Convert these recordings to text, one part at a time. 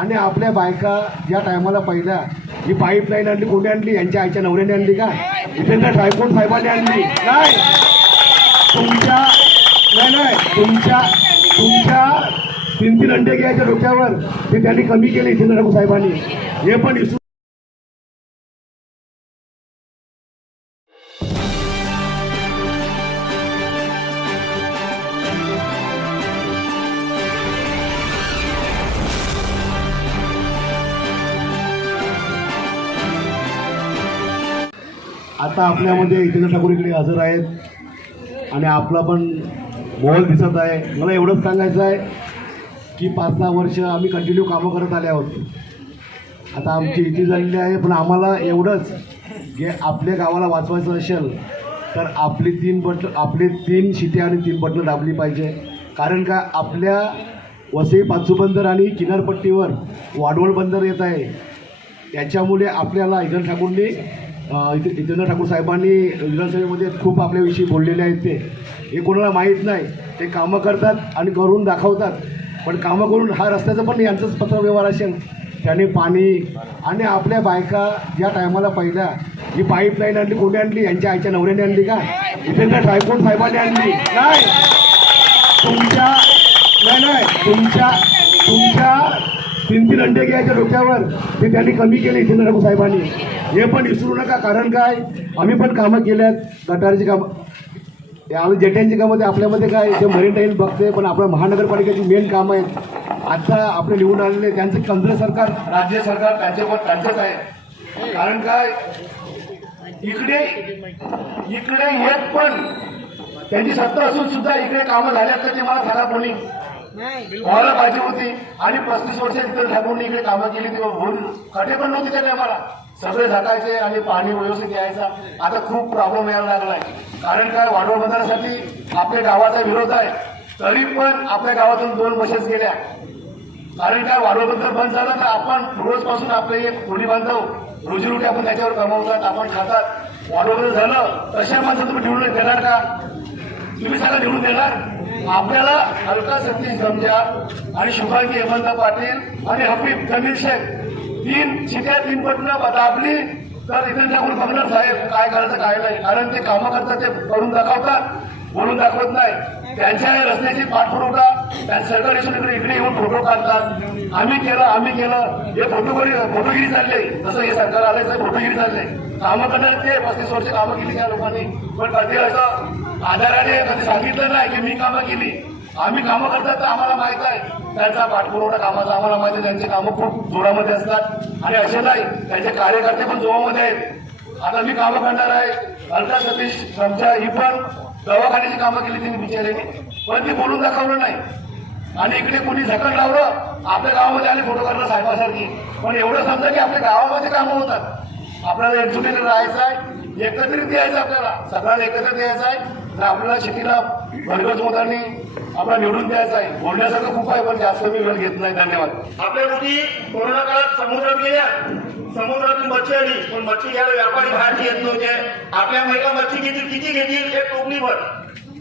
आणि आपल्या बायका या टायमाला पहिल्या ही पाईपलाईन आणली, कोणी आणली? यांच्या आईच्या नवऱ्याने आणली का? जितेंद्र ठाकूर साहेबांनी आणली नाही. तुमच्या 3 अंडे घ्यायच्या डोक्यावर ते त्यांनी कमी केले जितेंद्र ठाकूर साहेबांनी. हे पण विसरू. आता आपल्यामध्ये जितेंद्र ठाकूर इकडे हजर आहेत आणि आपला पण मोहल दिसत आहे. मला एवढंच सांगायचं आहे की 5-6 वर्ष आम्ही कंटिन्यू कामं करत आले आहोत. आता आमची इथे झालेली आहे, पण आम्हाला एवढंच की आपल्या गावाला वाचवायचं असेल तर आपली 3 शिट्या आणि 3 बटणं दाबली पाहिजे. कारण का आपल्या वसई पाचू बंदर आणि किनारपट्टीवर वाढवळ बंदर येत आहे. त्याच्यामुळे आपल्याला जितेंद्र ठाकूर साहेबांनी विधानसभेमध्ये खूप आपल्याविषयी बोललेले आहेत. हे कोणाला माहीत नाही. ते कामं करतात आणि करून दाखवतात, पण कामं करून हा रस्त्याचं पण यांचंच पत्रव्यवहार असेल. त्याने पाणी आणि आपल्या बायका या टायमाला पहिल्या ही पाईपलाईन आणली, कोणी आणली? यांच्या आईच्या नवऱ्याने आणली का? जितेंद्र ठाकूर साहेबांनी आणली नाही. तुमच्या 3 अंडे घ्यायच्या डोक्यावर ते त्यांनी कमी केले जितेंद्र ठाकूर साहेबांनी. हे पण विसरू नका. कारण काय, आम्ही पण कामं केल्यात. गटारची कामं, आम्ही जेट्यांची कामं, ते आपल्यामध्ये काय ते मरीन टाईल बघते, पण आपल्या महानगरपालिकेची मेन कामं आहेत. आता आपले निवडून आलेले त्यांचं केंद्र सरकार, राज्य सरकार त्यांचंच आहे. कारण काय, इकडे एक पण त्यांची सत्ता असून सुद्धा इकडे कामं झाल्यात तर ते मला सांगा कोणी व्हायला पाहिजे होती. आणि 35 वर्ष जितेंद्र ठाकूरने इकडे कामं केली तेव्हा खटे पण नव्हते त्या टायमाला. सगळे झाकायचे आणि पाणी व्यवस्थित यायचा. आता खूप प्रॉब्लेम यायला लागलाय. कारण काय, वाढवळ बंदरासाठी आपल्या गावाचा विरोध आहे, तरी पण आपल्या गावातून 2 बसेस गेल्या. कारण काय, वाढवळ बंदर बंद झालं तर आपण रोजपासून आपले एक कोणी बांधव रोजीरोटी आपण त्याच्यावर कमवतात, आपण खातात. वाढवळ बंदर झालं तशा माणसं तुम्ही निवडून देणार का? तुम्ही सगळं निवडून देणार? आपल्याला हलका सतीश गमजा आणि शुभांगी हेमंत पाटील आणि हफीफ जमील शेख 3 शिट्या 3 बटणं दाबली तर जितेंद्र ठाकूर बघणार साहेब काय करायचं काय नाही. कारण ते कामं करतात, ते करून दाखवतात, बोलून दाखवत नाही. त्यांच्या रस्त्याची पाठपुरवठा त्या सरकारी इकडे येऊन फोटो काढतात. आम्ही केलं हे फोटोगिरी चालले. जसं हे सरकार आलंय फोटोगिरी चालले. कामं करणार ते 35 वर्ष कामं केली त्या लोकांनी, पण कधी असं आधाराने कधी सांगितलं नाही की मी कामं केली. आम्ही कामं करतात तर आम्हाला माहित आहे त्यांचा पाठपुरवठा कामाचा आम्हाला माहिती आहे. त्यांचे कामं खूप जोरामध्ये असतात आणि असे नाही, त्यांचे कार्यकर्ते पण जोरामध्ये आहेत. आता मी कामं करणार आहे. हलका सतीश गमजा ही पण दवाखान्याची कामं केली त्यांनी बिचाऱ्याने, पण ती बोलून दाखवलं नाही. आणि इकडे कोणी झकण लावलं आपल्या गावामध्ये आले फोटो काढलं साहेबासारखी. पण एवढं समजा की आपल्या गावामध्ये कामं होतात. आपल्याला एकजुटीने राहायचं आहे, एकत्रित यायचं, आपल्याला सगळ्यांना एकत्रित यायचं आहे. तर आपल्याला शेतीला भरघोस मतांनी आपला निवडून द्यायचा आहे. बोलण्यासारखं खूप आहे, पण जास्त मी वेळ घेत नाही. धन्यवाद. आपल्या मुठी कोरोना काळात समुद्रात गेल्या, समुद्रातून मच्छी आली, पण मच्छी घ्यायला व्यापारी बाहेरची येत नव्हते. आपल्या महिला मच्छी किती घेतील एक टोपलीभर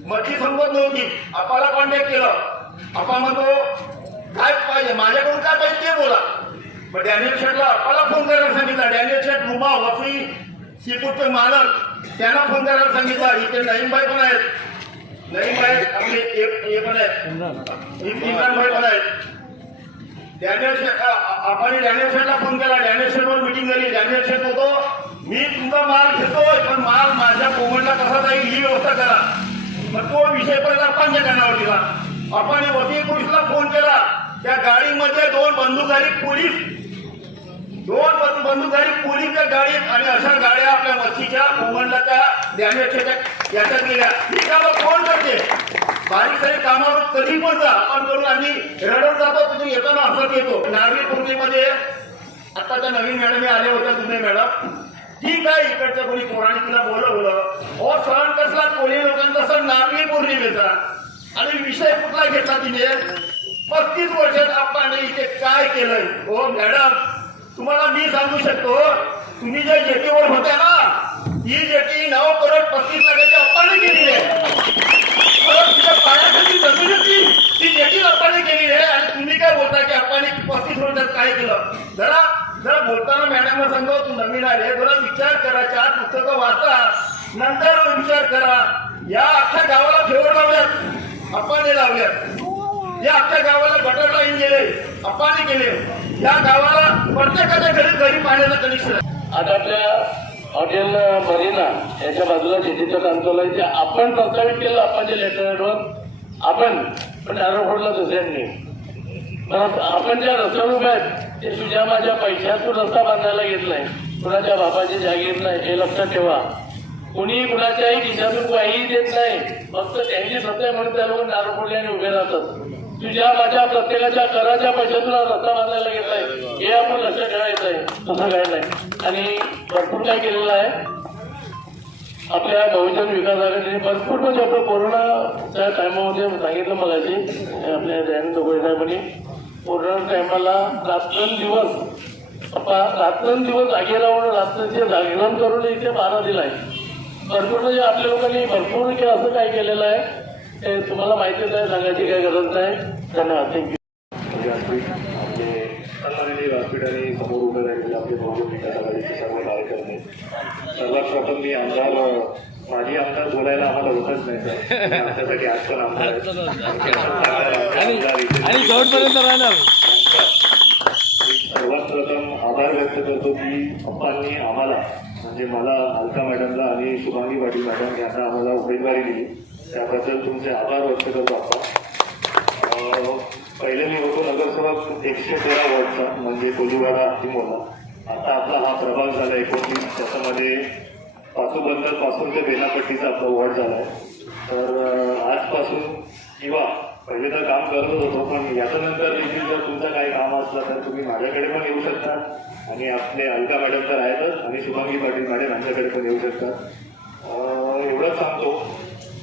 मच्छी संपत नव्हती. आपल्याला कॉन्टॅक्ट केलं. आपण म्हणतो काय पाहिजे, माझ्याकडून काय पाहिजे ते बोला. पण डॅनियल शेठला आपल्याला फोन करायला सांगितलं. डॅनियल शेठ रुमा वसई सीफूडचे मालक, त्यांना फोन करायला सांगितलं. इथे नईमबाई पण आहेत, नईमबाई आपले हे पण आहेत, इम्रानबाई पण आहेत. डॅनियल शेठ, आपण डॅनियल शेठला फोन केला. डॅनियल शेठवर मिटिंग झाली. डॅनियल शेठ होतो मी तुमचा माल घेतोय, पण माल माझ्या कोमंडला कसा जाईल ही व्यवस्था करा. मग तो विषय पहिला पंच कानावर दिला. आपण वसई पोलीसला फोन केला. त्या गाडीमध्ये 2 बंदूकधारी पोलीसच्या गाडीत आणि अशा गाड्या आपल्या मच्छीच्या कोमंडलाच्या डॅमेजच्या याच्यात गेल्या. ही कामं कोण करते? बारीक सारी कामावर कधी पण जा आपण करून आम्ही रडत जातो, तुम्ही येताना हसत येतो. नारळी पौर्णिमेमध्ये आताच्या नवीन मॅडम आले होत्या, तुम्ही मॅडम ठीक आहे. इकडच्या कोणी कोणाने तिला बोलवलं, सण कसला कोळी लोकांचा सण नारळी पौर्णिमेचा, आणि विषय कुठला घेतला तिने? 35 वर्षात आपण इथे काय केलंय? हो मॅडम, तुम्हाला मी सांगू शकतो, तुम्ही ज्या जेटीवर होत्या ना, ही जेटी 9 करोड 35 लाखाची आपण केलेली आहे. परत तिच्या पायाखाली जमीन होती ती देखील अप्पाने केली आहे. आणि तुम्ही काय बोलता की अप्पाने 35 वर्षात काय केलं? जरा जरा बोलताना मॅडमला सांगा, तू नवीन आले, जरा विचार करा, 4 पुस्तकं वाचा, नंतर विचार करा. या अख्ख्या गावाला फेवर लावल्यात, अप्पाने लावल्यात. या अख्ख्या गावाला गटर लाईन गेले, अप्पाने केले. या गावाला प्रत्येकाच्या घरी पाण्याचं कनेक्शन आहे. आता आपल्या हॉटेल मरीना याच्या बाजूला शेतीचं काम चालू आहे. ते आपण प्रस्तावित केलं आपणच्या लेटरवर, आपण पण फोडला दुसऱ्यांनी. आपण ज्या रस्त्यावर उभे आहेत ते तुझ्या माझ्या पैशातून रस्ता बांधायला घेतलाय, कुणाच्या बापाची जागीर नाही, हे लक्षात ठेवा. कुणी कुणाच्याही खिशातून काही देत नाही, फक्त त्यांची सत्ता आहे म्हणून त्या लोक नारळ फोडले आणि उभे राहतात. तुझ्या माझ्या प्रत्येकाच्या कराच्या पैशातून रस्ता बांधायला घेतलाय, हे आपण लक्षात ठेवायचं आहे. तसं काय नाही. आणि भरपूर काय केलेलं आहे आपल्या बहुजन विकास आघाडीने, भरपूर म्हणजे आपलं कोरोनाच्या टायमामध्ये सांगितलं मगाशी आपल्या दयानंद गोळे साहेबांनी, कोरोना टायमाला रात्रंदिवस जागे राहून रात्रीचे जागरण करून इथे पारा दिलाय. भरपूर म्हणजे आपल्या लोकांनी भरपूर असं काय केलेलं आहे ते तुम्हाला माहितीच आहे, सांगायची काही गरज नाही. धन्यवाद. थँक्यू. आपले सन्माननीय व्यासपीठाने समोर उभे राहिलेले आपले बहुजन विकास आघाडीचे सर्व कार्यकर्ते, सर्वात प्रथम मी माझी आमदार बोलायला आम्हाला होतच नाही सर, आमच्यासाठी आज पण आमदार आणि शेवटपर्यंत राहणार. सर्वात प्रथम आभार व्यक्त करतो की अप्पांनी आम्हाला म्हणजे मला अलका मॅडमला आणि शुभांगी पाटील मॅडम यांना आम्हाला उमेदवारी दिली, त्याबद्दल तुमचे आभार व्यक्त करतो. अप्पा पहिले मी होतो नगरसेवक 113 वॉर्डचा म्हणजे कोलीवाडा तिमोला. आता आपला हा प्रभाग झाला 29, त्याच्यामध्ये पासूबंदर पासून ते बेनापट्टीचा आपला वॉर्ड झाला आहे. तर आजपासून किंवा पहिले तर काम करत होतो, पण याच्यानंतर देखील जर तुमचं काही काम असलं तर तुम्ही माझ्याकडे पण येऊ शकता आणि आपले अलका मॅडम तर आहेतच आणि शुभांगी पाटील मॅडम यांच्याकडे पण येऊ शकतात. एवढंच सांगतो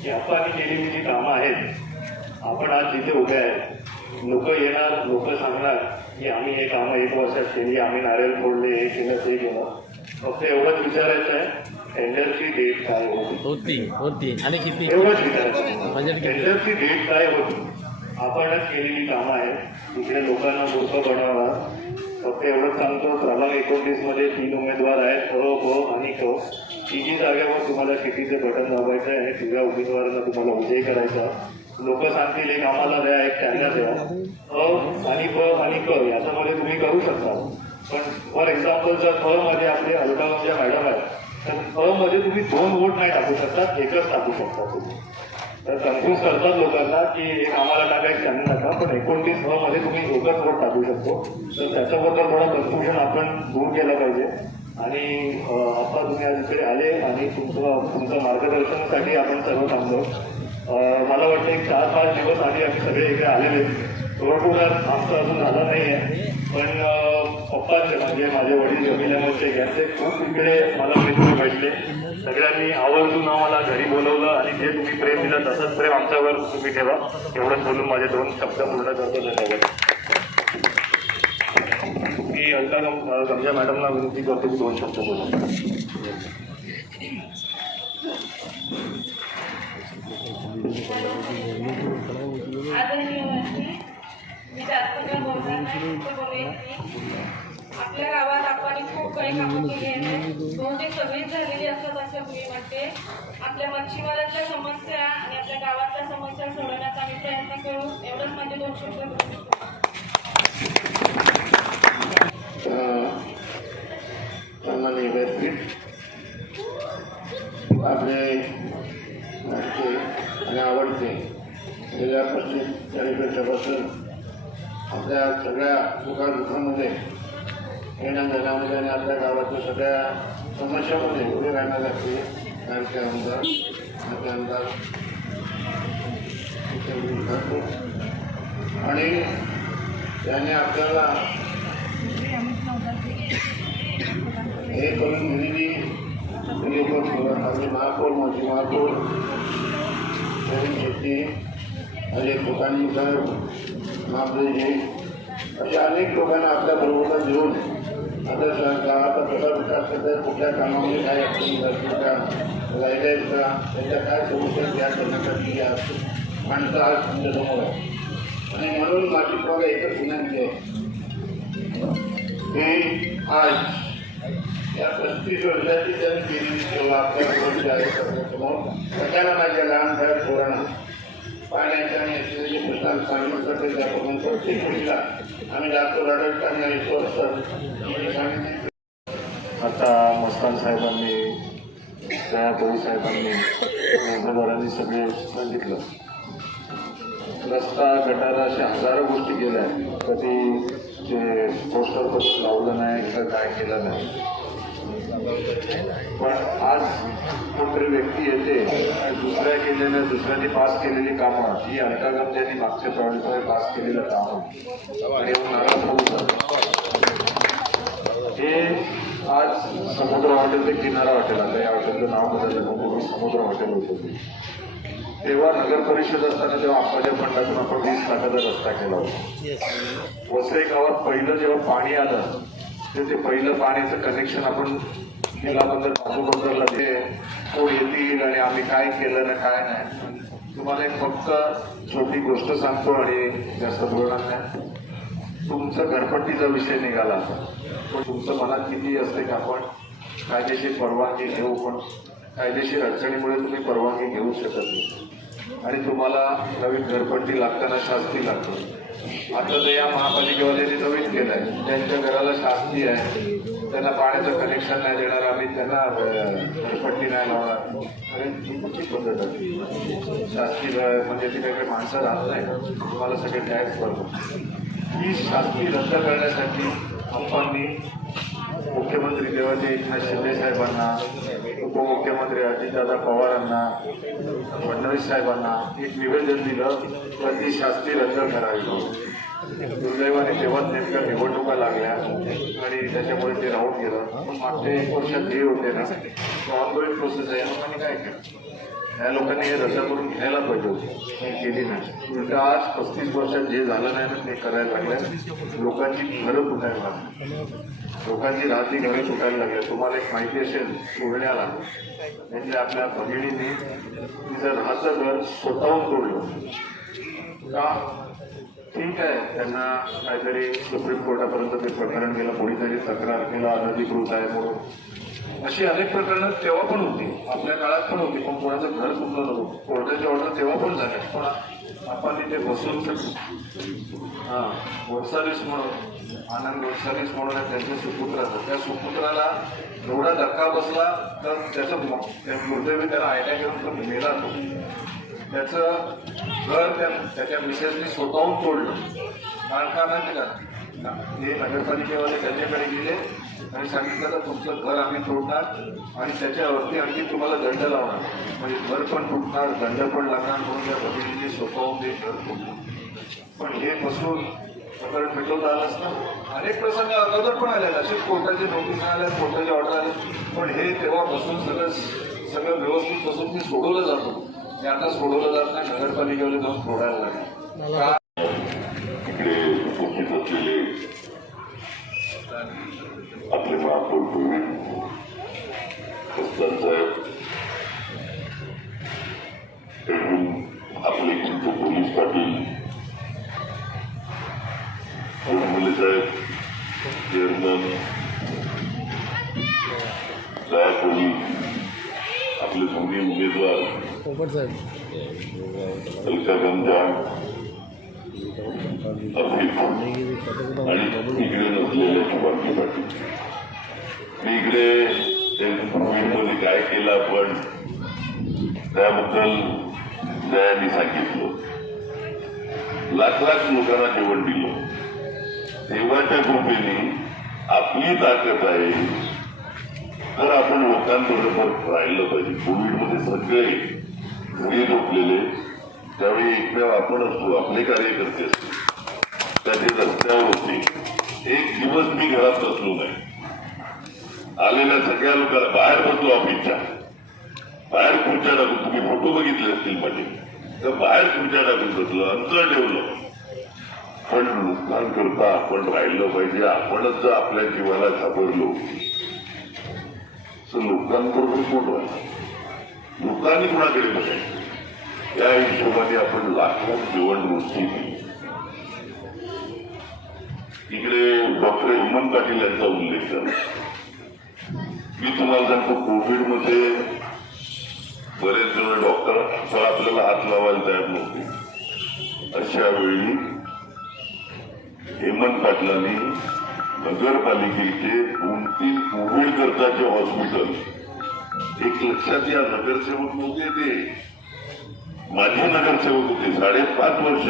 की अप्पांनी केलेली जी कामं आहेत, आपण आज जिथे उभे आहेत, लोक येणार, लोक सांगणार की आम्ही हे कामं 1 वर्षात केली, आम्ही नारळ फोडले, हे केलं ते केलं. फक्त एवढंच विचारायचं आहे, टेंडरची डेट काय होती आणि किती, एवढंच विचारायचं. टेंडरची डेट काय होती, आपणच केलेली कामं आहेत, इकडे लोकांना मूर्ख बनवणार. फक्त एवढंच सांगतो, प्रभाग 29 मध्ये 3 उमेदवार आहेत, क आणि क. तिन्ही जागेवर तुम्हाला कितीचे बटन दाबायचं आहे आणि 3 उमेदवारांना तुम्हाला विजयी करायचा. लोक सांगतील एक आम्हाला द्या, एक त्यांना द्या. आणि ब आणि क याच्यामध्ये तुम्ही करू शकता. पण फॉर एक्झाम्पल जर क मध्ये आपले अलकाच्या मॅडम आहेत, तर क मध्ये तुम्ही 2 वोट नाही टाकू शकतात, एकच टाकू शकता तुम्ही. तर कन्फ्यूज करतात लोकांना की एक आम्हाला टाका, एक त्यांना टाका, पण 29 क मध्ये तुम्ही एकच वोट टाकू शकतो. तर त्याच्याबद्दल थोडं कन्फ्युजन आपण दूर केलं पाहिजे. आणि आता तुम्ही आज इकडे आले आणि तुमचं मार्गदर्शनासाठी आपण सर्व थांबलो. मला वाटतं एक 4-5 दिवस आधी आम्ही सगळे इकडे आलेले. थोडं आमचं अजून झालं नाही आहे, पण पप्पांचे म्हणजे माझे वडील जमिल्यामध्ये यांचे खूप इकडे मला मित्र भेटले. सगळ्यांनी आवर्जून आम्हाला घरी बोलवलं आणि जे तुम्ही प्रेम दिलं तसंच प्रेम आमच्यावर तुम्ही ठेवा. एवढंच बोलून माझे 2 शब्द पूर्ण करतो. धन्यवाद. मी अलका गमजा मॅडमला विनंती करतो की 2 शब्द बोला. मी जास्त काय बोलणार नाही, आपल्या गावात आपण खूप काही कामं केली आहेत, बहुतेक सगळीच झालेली असतात असं मी म्हणते. आपल्या मच्छीमारांच्या समस्या आणि आपल्या गावातल्या समस्या सोडवण्याचा आम्ही प्रयत्न करू. एवढंच माझे 2 शब्द. सामान्य व्यासपीठ आपले आणि आवडते गेल्या 25-40 वर्षापासून आपल्या सगळ्या सुखादुःखामध्ये येण्या जाण्यामध्ये आणि आपल्या गावाच्या सगळ्या समस्यामध्ये उभे राहण्यासाठी त्यांचे आमदार आणि त्याने आपल्याला हे करून दिलेली आपली महापौर माझी महापौर शेट्टी अनेक लोकांनी महादेवजी अशा अनेक लोकांना आपल्या बरोबर घेऊन आता गावाचा कसा विकास करता येईल, कुठल्या कामामध्ये काय अडचणी असतील का, राहिल्या आहेत का, त्यांच्या काय समस्या तयार करण्यासाठी माणसं आज तुमच्यासमोर आहे आणि म्हणून माझी बघा एकच विनंती आहे की आज या 35 वर्षाची त्यांनी केलेली सेवा आपल्या आहे समोर सगळ्यांना माझ्या लहान बाहेर पोरांना पाण्याच्या आणि असलेले प्रश्न सांगण्यासाठी त्यापासून प्रत्येक गोष्टीला आम्ही जातो रडत त्यांना सांगितले. आता मस्तान साहेबांनी दयापोळी साहेबांनी उमेदवारांनी सगळे सांगितलं. रस्ता गटार अशा हजारो गोष्टी केल्या कधी ते पोस्टर पण लावलं नाही का काय केलं नाही. पण आज कोणतरी व्यक्ती येते आणि दुसऱ्यांनी पास केलेली कामं ही अंकागम ज्यांनी मागच्या प्रमाणे पास केलेलं काम आणि नाराज होऊ शकतो. हे आज समुद्र हॉटेल ते किनारा हॉटेल आता या हॉटेलचं नाव बदललं समुद्र हॉटेल होतं. तेव्हा नगर परिषद असताना तेव्हा आपल्या फंडातून आपण 20 लाखाचा रस्ता केला होता. वसई गावात पहिलं जेव्हा पाणी आलं ते पहिलं पाण्याचं कनेक्शन आपण जिल्हाबंदर बाजूबंदरला ते कोण येतील आणि आम्ही काय केलं ना काय नाही. तुम्हाला एक फक्त छोटी गोष्ट सांगतो आणि जास्त बोलणार नाही. तुमचा घरपट्टीचा विषय निघाला पण तुमचं मनात किती असते की आपण कायदेशीर परवानगी घेऊ पण कायदेशीर अडचणीमुळे तुम्ही परवानगी घेऊ शकत नाही आणि तुम्हाला नवीन घरपट्टी लागताना शास्ती लागते. आता तर या महापालिकेवाल्यांनी नवीन केलं आहे ज्यांच्या घराला शास्ती आहे त्यांना पाण्याचं कनेक्शन नाही देणार आम्ही त्यांना घरपट्टी नाही लावणार. आणि ही कुठली पद्धत आहे शास्ती म्हणजे ती काही माणसं राहत नाही तुम्हाला सगळे टॅक्स भरतो. ही शास्ती रद्द करण्यासाठी आप्पांनी मुख्यमंत्री देवेंद्र एकनाथ शिंदे साहेबांना उपमुख्यमंत्री अजितदादा पवारांना फडणवीस साहेबांना एक निवेदन दिलं तर ती शास्ती रद्द करावी. दुर्दैवाने तेव्हाच नेमक्या निवडणुका लागल्या आणि त्याच्यामुळे ते राहून गेलं. पण मागच्या 1 वर्षात जे होते ना ऑनगोईंग प्रोसेस आहे. या लोकांनी काय केलं या लोकांनी हे रद्द करून घ्यायला पाहिजे होती केली नाही. उलट आज 35 वर्षात जे झालं नाही ना ते करायला लागलं. लोकांची घरं तुटायला लागली लोकांची राहती घरं तुटायला लागल्या. तुम्हाला एक माहिती असेल पुण्याला म्हणजे आपल्या भगिनीने तिचं राहतं घर स्वतःहून तोडलं का. ठीक आहे त्यांना काहीतरी सुप्रीम कोर्टापर्यंत ते प्रकरण गेलं कोणीतरी तक्रार केला अनधिकृत आहे म्हणून. अशी अनेक प्रकरणं तेव्हा पण होती आपल्या काळात पण होती पण कोणाचं घर सुटलं नव्हतं. कोर्टाची ऑर्डर तेव्हा पण झाल्या पण आपण तिथे बसून गोडसालीस म्हणून आनंद गोडसालीस म्हणून त्यांच्या सुपुत्राचं त्या सुपुत्राला एवढा धक्का बसला तर त्याचं दुर्दैवी त्याला आयडिया घेऊन तो मेला तो. त्याचं घर त्याच्या मिसेसनी स्वतःहून तोडलं. कारण का माहिती का हे नगरपालिकेवाले त्यांच्याकडे गेले आणि सांगितलं तर तुमचं घर आम्ही तोडणार आणि त्याच्यावरती आणखी तुम्हाला दंड लावणार म्हणजे घर पण तुटणार दंड पण लागणार म्हणून या भगिनीने स्वतःहून ते घर तोडलं. पण हे बसून प्रकरण मिटवता आलं असतं. अनेक प्रसंग अगोदर पण आले असेच कोर्टाचे नोटीस आल्या कोर्टाचे ऑर्डर आले पण हे तेव्हा बसून सगळं व्यवस्थित बसून ते सोडवलं जातं. ते आता सोडवलं जात नाही नगरपालिकेवाले जाऊन सोडायला लागले. इकडे उपस्थित असलेले आपले महापौर मस्तान साहेब आपले इकडचे पोलीस पाटील मुले साहेब चेअरमन दयापोळी आपले दोन्ही उमेदवार अलका गंजाम आणि इकडे नसलेल्या शुभांगी पाटील. मी इकडे मध्ये काय केलं आपण त्याबद्दल दयाने सांगितलं. लाख लोकांना जेवण दिलं. देवाच्या कृपेने आपली ताकद आहे तर आपण लोकांबरोबर राहिलं पाहिजे. कोविडमध्ये सगळे घरी झोपलेले त्यावेळी एकमेव आपण असतो आपले कार्यकर्ते असतो त्याचे रस्त्यावर होते. एक दिवस मी घरात बसलो नाही. आलेल्या सगळ्या लोकांना बाहेर बसलो ऑफिसच्या बाहेर खुर्च्या टाकून तुम्ही फोटो बघितले असतील माझे तर बाहेर खुर्च्या टाकून बसलं अंतर ठेवलं. पण लोकांकरता आपण राहिलं पाहिजे. आपणच जर आपल्या जीवाला घाबरलो तर लोकांबरोबर कोण राहणार. लोकांनी कोणाकडे बघायचं त्या हिशोबाने आपण लाखात जेवण रोजची दिली. इकडे डॉक्टर हेमंत पाटील यांचा उल्लेख झाला. मी तुम्हाला सांगतो, कोविडमध्ये बरेच जण डॉक्टर आपल्याला हात लावायला तयार नव्हते. अशा वेळी हेमंत पाटलांनी नगरपालिकेचे 2-3 कोविड करताचे हॉस्पिटल, एक लक्षात या, नगरसेवक नव्हते ते, माझे नगरसेवक होते 5.5 वर्ष.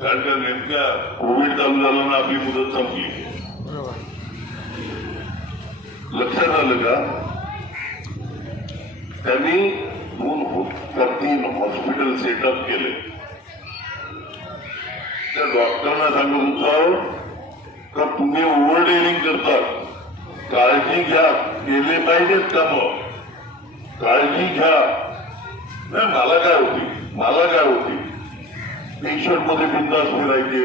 कारण का नेमका कोविड चालू झाला ना, आपली मुदत संपली. लक्षात आलं का? त्यांनी 2-3 हॉस्पिटल सेटअप केले. त्या डॉक्टरांना सांगत होतो का तुम्ही ओव्हरडेलिंग करतात, काळजी घ्या, केले पाहिजेत काम, काळजी घ्या. नाही, मला काय होती पेशंट मध्ये बिंदास फिरायचे,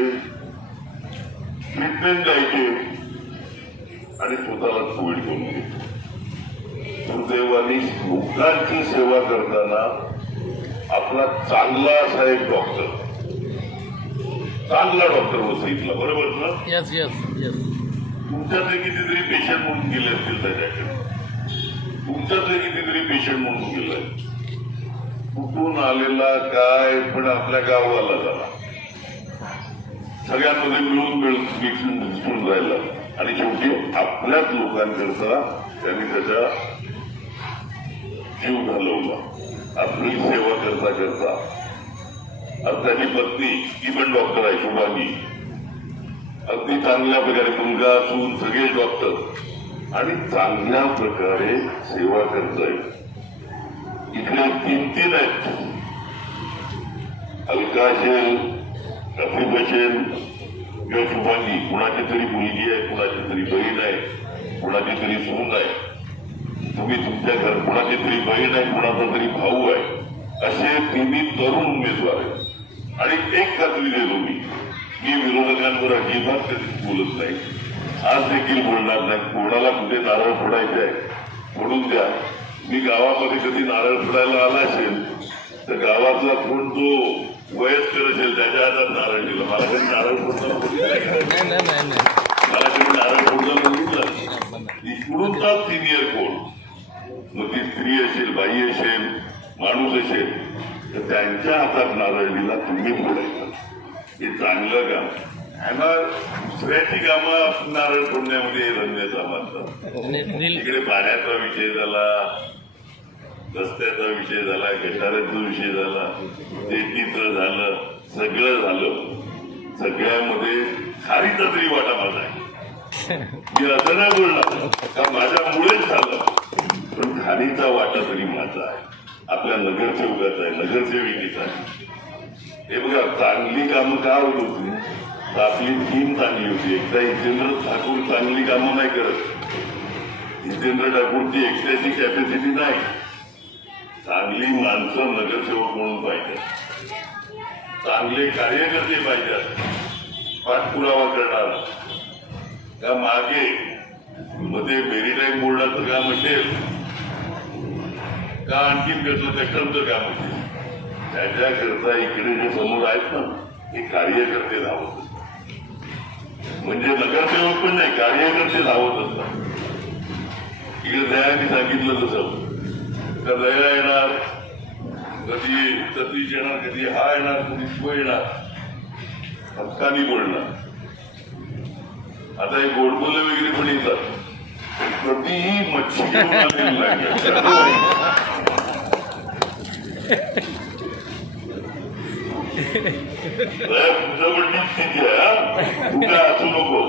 ट्रीटमेंट द्यायचे आणि स्वतःला कोविड करून घ्यायचे. दुर्दैवाने लोकांची सेवा करताना आपला चांगला असा एक चांगला डॉक्टर वसईतला, बरोबर ना? Yes yes yes. तुमच्यातले कितीतरी पेशंट म्हणून गेले असतील त्याच्याकडे, तुमच्यातले कितीतरी पेशंट म्हणून गेले, कुठून आलेला काय, पण आपल्या गावाला झाला, सगळ्यांमध्ये मिळून दिसून राहिला आणि शेवटी आपल्याच लोकांकरता त्यांनी त्याचा जीव घालवला. आपली सेवा करता आता त्याची पत्नी, ती पण डॉक्टर आहे, शुभांगी, अगदी चांगल्या प्रकारे, मुलगा असून सगळे डॉक्टर, आणि चांगल्या प्रकारे सेवा करताय. इकडे 3 आहेत, अलका असेल, रफीफ असेल किंवा शुभांगी, कुणाची तरी मुलगी आहे, कुणाची तरी बहीण आहे, कुणाची तरी सून आहे, तुम्ही तुमच्या घर, कुणाची तरी बहीण आहे, कुणाचा तरी भाऊ आहे, असे 3 तरुण उमेदवार आहेत. आणि एक खात्री देतो मी विरोधकांवर अजिबात कधीच बोलत नाही, आज देखील बोलणार नाही. कोणाला कुठे नारळ फोडायचे आहे फोडून द्या. मी गावामध्ये कधी नारळ फोडायला आला असेल तर गावाचा कोण जो वयस्कर असेल त्याच्या हातात नारळ दिला. मला कधी नारळ फोडताना मला कधी नारळ फोडताना बघितलं. इकडूनचा सिनियर कोण, मग ती स्त्री असेल, बाई असेल, माणूस असेल, तर त्यांच्या हातात नारळ दिला, तुम्ही फोडायचा. हे चांगलं काम. दुसऱ्याची कामं नारळ फोडण्यामध्ये रंगण्याचा मानतात. इकडे पाण्याचा विषय झाला, रस्त्याचा विषय झाला, गटाराचा विषय झाला, शेतीचं झालं, सगळं झालं. सगळ्यामध्ये खारीचा तरी वाटा माझा आहे. मी असं नाही बोलणार का माझ्यामुळेच झालं, पण खारीचा वाटा तरी माझा आहे, आपल्या नगरसेवकाचा आहे, नगरसेविकेचा आहे. हे बघा, चांगली कामं का होत होती तर आपली टीम चांगली होती. एकदा हितेंद्र ठाकूर चांगली कामं नाही करत. हितेंद्र ठाकूरची एकट्याची कॅपॅसिटी नाही, चांगली माणसं नगरसेवक म्हणून पाहिजे, चांगले कार्यकर्ते पाहिजेत, पाठपुरावा करणार. का मागे मध्ये मेरीटाईम बोर्डाचं काम असेल का आणखीन कसलं कस्टमचं काम असेल, त्याच्याकरता इकडे जे समोर आहेत ना, हे कार्यकर्ते धावत असतात. म्हणजे नगरसेवक पण नाही, कार्यकर्ते धावत असतात. इकडे दयाने सांगितलं तसं, तर दया येणार, कधी सतीश येणार, कधी हा येणार, कधी तो येणार, हक्कानी बोलणार. आता हे गोडबोले वगैरे पण येतात, कधीही मच्छी घेऊन आलेली नाही. तुझं पण ठीक आहे, तू काय असू नको.